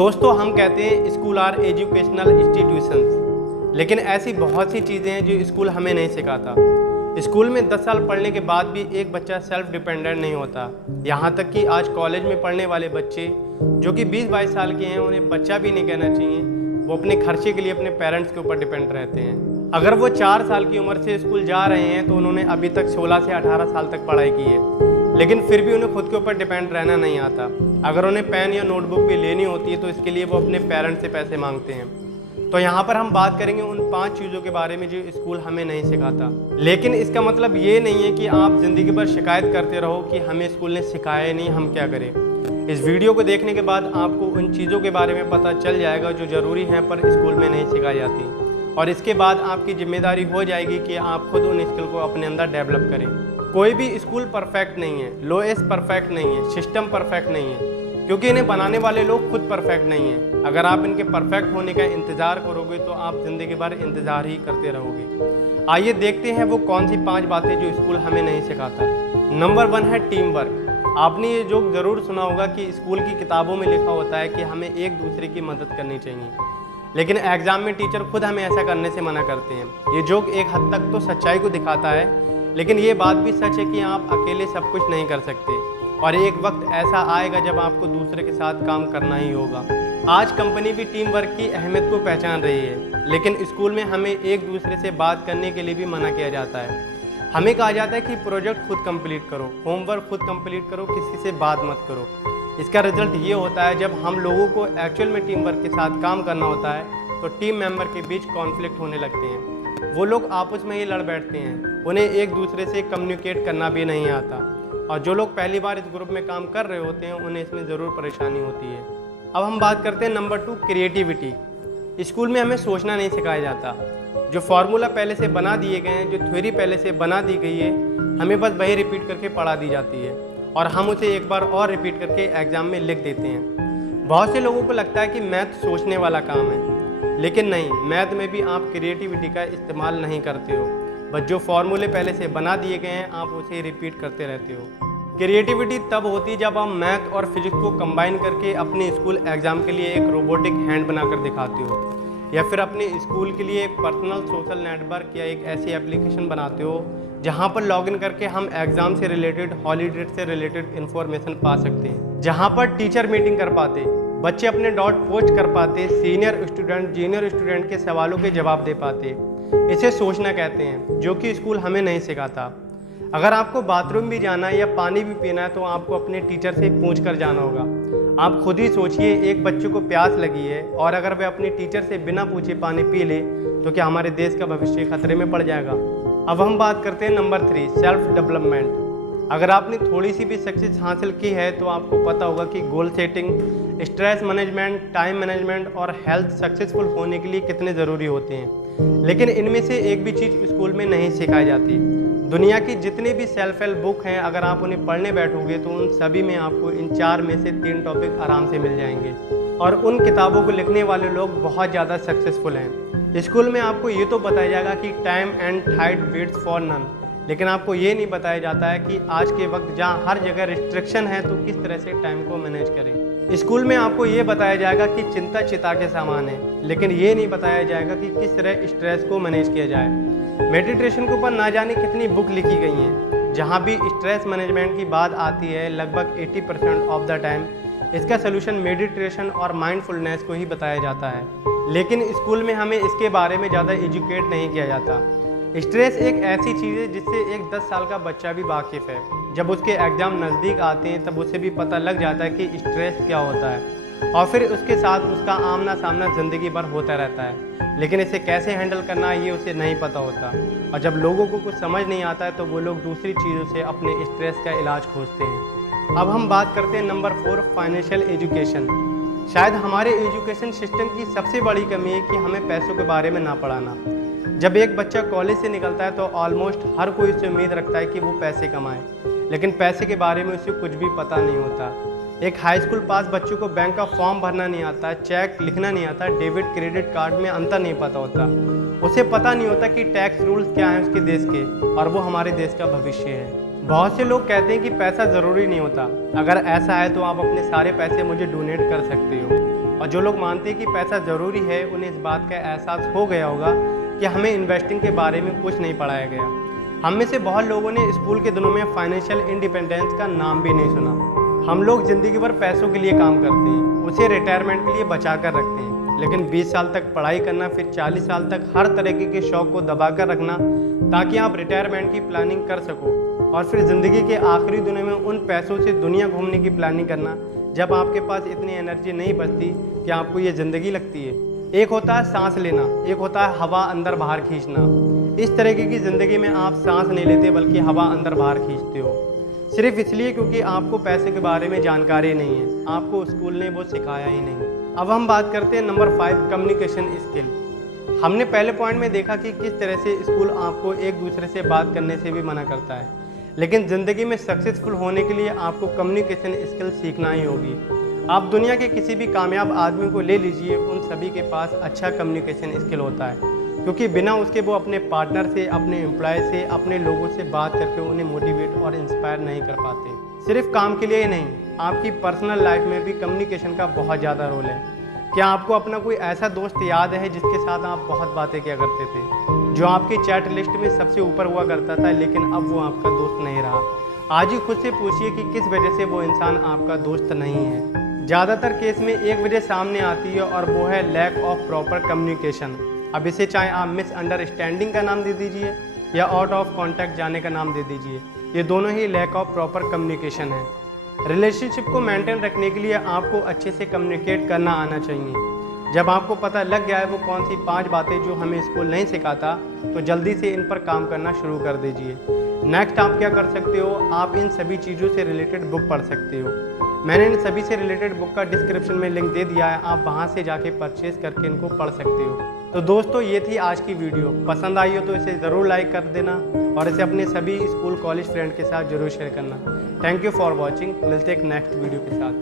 दोस्तों, हम कहते हैं स्कूल आर एजुकेशनल इंस्टीट्यूशंस, लेकिन ऐसी बहुत सी चीज़ें हैं जो स्कूल हमें नहीं सिखाता। स्कूल में 10 साल पढ़ने के बाद भी एक बच्चा सेल्फ डिपेंडेंट नहीं होता। यहाँ तक कि आज कॉलेज में पढ़ने वाले बच्चे जो कि 20-22 साल के हैं, उन्हें बच्चा भी नहीं कहना चाहिए। वो अपने खर्चे के लिए अपने पेरेंट्स के ऊपर डिपेंड रहते हैं। अगर वो 4 साल की उम्र से स्कूल जा रहे हैं तो उन्होंने अभी तक 16 से 18 साल तक पढ़ाई की है, लेकिन फिर भी उन्हें खुद के ऊपर डिपेंड रहना नहीं आता। अगर उन्हें पेन या नोटबुक भी लेनी होती है तो इसके लिए वो अपने पेरेंट्स से पैसे मांगते हैं। तो यहाँ पर हम बात करेंगे उन 5 चीज़ों के बारे में जो स्कूल हमें नहीं सिखाता। लेकिन इसका मतलब ये नहीं है कि आप ज़िंदगी भर शिकायत करते रहो कि हमें स्कूल ने सिखाया नहीं, हम क्या करें। इस वीडियो को देखने के बाद आपको उन चीज़ों के बारे में पता चल जाएगा जो ज़रूरी हैं पर स्कूल में नहीं सिखाई जाती, और इसके बाद आपकी जिम्मेदारी हो जाएगी कि आप खुद उन स्किल को अपने अंदर डेवलप करें। कोई भी स्कूल परफेक्ट नहीं है, लोएस परफेक्ट नहीं है, सिस्टम परफेक्ट नहीं है, क्योंकि इन्हें बनाने वाले लोग खुद परफेक्ट नहीं हैं। अगर आप इनके परफेक्ट होने का इंतज़ार करोगे तो आप ज़िंदगी भर इंतज़ार ही करते रहोगे। आइए देखते हैं वो कौन सी 5 बातें जो स्कूल हमें नहीं सिखाता। नंबर 1 है टीम वर्क। आपने ये जोक ज़रूर सुना होगा कि स्कूल की किताबों में लिखा होता है कि हमें एक दूसरे की मदद करनी चाहिए, लेकिन एग्ज़ाम में टीचर खुद हमें ऐसा करने से मना करते हैं। ये जोक एक हद तक तो सच्चाई को दिखाता है, लेकिन ये बात भी सच है कि आप अकेले सब कुछ नहीं कर सकते, और एक वक्त ऐसा आएगा जब आपको दूसरे के साथ काम करना ही होगा। आज कंपनी भी टीम वर्क की अहमियत को पहचान रही है, लेकिन स्कूल में हमें एक दूसरे से बात करने के लिए भी मना किया जाता है। हमें कहा जाता है कि प्रोजेक्ट खुद कंप्लीट करो, होमवर्क खुद कंप्लीट करो, किसी से बात मत करो। इसका रिजल्ट ये होता है जब हम लोगों को एक्चुअल में टीम वर्क के साथ काम करना होता है तो टीम मेंबर के बीच कॉन्फ्लिक्ट होने लगते हैं। वो लोग आपस में ही लड़ बैठते हैं, उन्हें एक दूसरे से कम्युनिकेट करना भी नहीं आता, और जो लोग पहली बार इस ग्रुप में काम कर रहे होते हैं उन्हें इसमें ज़रूर परेशानी होती है। अब हम बात करते हैं नंबर 2, क्रिएटिविटी। स्कूल में हमें सोचना नहीं सिखाया जाता। जो फार्मूला पहले से बना दिए गए हैं, जो थ्योरी पहले से बना दी गई है, हमें बस वही रिपीट करके पढ़ा दी जाती है और हम उसे एक बार और रिपीट करके एग्ज़ाम में लिख देते हैं। बहुत से लोगों को लगता है कि मैथ सोचने वाला काम है, लेकिन नहीं, मैथ में भी आप क्रिएटिविटी का इस्तेमाल नहीं करते हो। बस जो फार्मूले पहले से बना दिए गए हैं आप उसे रिपीट करते रहते हो। क्रिएटिविटी तब होती है जब आप मैथ और फिजिक्स को कंबाइन करके अपने स्कूल एग्ज़ाम के लिए एक रोबोटिक हैंड बनाकर दिखाते हो, या फिर अपने स्कूल के लिए एक पर्सनल सोशल नेटवर्क या एक ऐसी एप्लीकेशन बनाते हो जहां पर लॉगिन करके हम एग्ज़ाम से रिलेटेड, हॉलीडे से रिलेटेड इन्फॉर्मेशन पा सकते हैं, जहां पर टीचर मीटिंग कर पाते, बच्चे अपने डॉट पोस्ट कर पाते, सीनियर स्टूडेंट जूनियर स्टूडेंट के सवालों के जवाब दे पाते। इसे सोचना कहते हैं, जो कि स्कूल हमें नहीं सिखाता। अगर आपको बाथरूम भी जाना है या पानी भी पीना है तो आपको अपने टीचर से पूछ कर जाना होगा। आप खुद ही सोचिए, एक बच्चे को प्यास लगी है और अगर वह अपने टीचर से बिना पूछे पानी पी ले तो क्या हमारे देश का भविष्य खतरे में पड़ जाएगा। अब हम बात करते हैं नंबर 3, सेल्फ डेवलपमेंट। अगर आपने थोड़ी सी भी सक्सेस हासिल की है तो आपको पता होगा कि goal setting, stress management, time management और हेल्थ सक्सेसफुल होने के लिए कितने ज़रूरी होते हैं, लेकिन इनमें से एक भी चीज़ स्कूल में नहीं सिखाई जाती। दुनिया की जितनी भी सेल्फ हेल्प बुक हैं, अगर आप उन्हें पढ़ने बैठोगे तो उन सभी में आपको इन 4 में से 3 टॉपिक आराम से मिल जाएंगे, और उन किताबों को लिखने वाले लोग बहुत ज़्यादा सक्सेसफुल हैं। स्कूल में आपको ये तो बताया जाएगा कि time and tide waits for none, लेकिन आपको ये नहीं बताया जाता है कि आज के वक्त जहाँ हर जगह रिस्ट्रिक्शन है तो किस तरह से टाइम को मैनेज करें। स्कूल में आपको ये बताया जाएगा कि चिंता चिता के समान है, लेकिन ये नहीं बताया जाएगा कि किस तरह स्ट्रेस को मैनेज किया जाए। मेडिटेशन के ऊपर ना जाने कितनी बुक लिखी गई हैं, जहाँ भी स्ट्रेस मैनेजमेंट की बात आती है लगभग 80% ऑफ द टाइम इसका सोल्यूशन मेडिटेशन और माइंडफुलनेस को ही बताया जाता है, लेकिन स्कूल में हमें इसके बारे में ज़्यादा एजुकेट नहीं किया जाता। स्ट्रेस एक ऐसी चीज़ है जिससे एक 10 साल का बच्चा भी वाकिफ़ है। जब उसके एग्ज़ाम नज़दीक आते हैं तब उसे भी पता लग जाता है कि स्ट्रेस क्या होता है, और फिर उसके साथ उसका आमना सामना ज़िंदगी भर होता रहता है, लेकिन इसे कैसे हैंडल करना है ये उसे नहीं पता होता। और जब लोगों को कुछ समझ नहीं आता है तो वो लोग दूसरी चीज़ों से अपने स्ट्रेस का इलाज खोजते हैं। अब हम बात करते हैं नंबर 4, फाइनेंशियल एजुकेशन। शायद हमारे एजुकेशन सिस्टम की सबसे बड़ी कमी है कि हमें पैसों के बारे में ना पढ़ाना। जब एक बच्चा कॉलेज से निकलता है तो ऑलमोस्ट हर कोई उससे उम्मीद रखता है कि वो पैसे कमाए, लेकिन पैसे के बारे में उसे कुछ भी पता नहीं होता। एक हाई स्कूल पास बच्चों को बैंक का फॉर्म भरना नहीं आता, चेक लिखना नहीं आता, डेबिट क्रेडिट कार्ड में अंतर नहीं पता होता। उसे पता नहीं होता कि टैक्स रूल्स क्या हैं उसके देश के, और वो हमारे देश का भविष्य है। बहुत से लोग कहते हैं कि पैसा ज़रूरी नहीं होता। अगर ऐसा है तो आप अपने सारे पैसे मुझे डोनेट कर सकते हो, और जो लोग मानते हैं कि पैसा ज़रूरी है, उन्हें इस बात का एहसास हो गया होगा कि हमें इन्वेस्टिंग के बारे में कुछ नहीं पढ़ाया गया। हम में से बहुत लोगों ने स्कूल के दिनों में फाइनेंशियल इंडिपेंडेंस का नाम भी नहीं सुना। हम लोग ज़िंदगी भर पैसों के लिए काम करते हैं, उसे रिटायरमेंट के लिए बचा कर रखते हैं, लेकिन 20 साल तक पढ़ाई करना, फिर 40 साल तक हर तरीके के शौक़ को दबा कर रखना ताकि आप रिटायरमेंट की प्लानिंग कर सको, और फिर ज़िंदगी के आखिरी दिनों में उन पैसों से दुनिया घूमने की प्लानिंग करना जब आपके पास इतनी एनर्जी नहीं बचती कि आपको ये ज़िंदगी लगती है। एक होता है सांस लेना, एक होता है हवा अंदर बाहर खींचना। इस तरीके की ज़िंदगी में आप सांस नहीं लेते बल्कि हवा अंदर बाहर खींचते हो, सिर्फ इसलिए क्योंकि आपको पैसे के बारे में जानकारी नहीं है, आपको स्कूल ने वो सिखाया ही नहीं। अब हम बात करते हैं नंबर 5, कम्युनिकेशन स्किल। हमने पहले पॉइंट में देखा कि किस तरह से स्कूल आपको एक दूसरे से बात करने से भी मना करता है, लेकिन ज़िंदगी में सक्सेसफुल होने के लिए आपको कम्युनिकेशन स्किल सीखना ही होगी। आप दुनिया के किसी भी कामयाब आदमी को ले लीजिए, उन सभी के पास अच्छा कम्युनिकेशन स्किल होता है, क्योंकि बिना उसके वो अपने पार्टनर से, अपने एम्प्लॉय से, अपने लोगों से बात करके उन्हें मोटिवेट और इंस्पायर नहीं कर पाते। सिर्फ काम के लिए ही नहीं, आपकी पर्सनल लाइफ में भी कम्युनिकेशन का बहुत ज़्यादा रोल है। क्या आपको अपना कोई ऐसा दोस्त याद है जिसके साथ आप बहुत बातें किया करते थे, जो आपकी चैट लिस्ट में सबसे ऊपर हुआ करता था, लेकिन अब वो आपका दोस्त नहीं रहा? आज ही खुद से पूछिए कि किस वजह से वो इंसान आपका दोस्त नहीं है। ज़्यादातर केस में एक वजह सामने आती है और वो है लैक ऑफ प्रॉपर कम्युनिकेशन। अब इसे चाहे आप मिसअंडरस्टैंडिंग का नाम दे दीजिए या आउट ऑफ कॉन्टैक्ट जाने का नाम दे दीजिए, ये दोनों ही लैक ऑफ प्रॉपर कम्युनिकेशन है। रिलेशनशिप को मेंटेन रखने के लिए आपको अच्छे से कम्युनिकेट करना आना चाहिए। जब आपको पता लग गया है वो कौन सी 5 बातें जो हमें स्कूल नहीं सिखाता, तो जल्दी से इन पर काम करना शुरू कर दीजिए। नेक्स्ट आप क्या कर सकते हो, आप इन सभी चीज़ों से रिलेटेड बुक पढ़ सकते हो। मैंने इन सभी से रिलेटेड बुक का डिस्क्रिप्शन में लिंक दे दिया है, आप वहाँ से जाके परचेज करके इनको पढ़ सकते हो। तो दोस्तों, ये थी आज की वीडियो। पसंद आई हो तो इसे ज़रूर लाइक कर देना और इसे अपने सभी स्कूल कॉलेज फ्रेंड के साथ ज़रूर शेयर करना। Thank you for watching. मिलते एक नेक्स्ट वीडियो के साथ।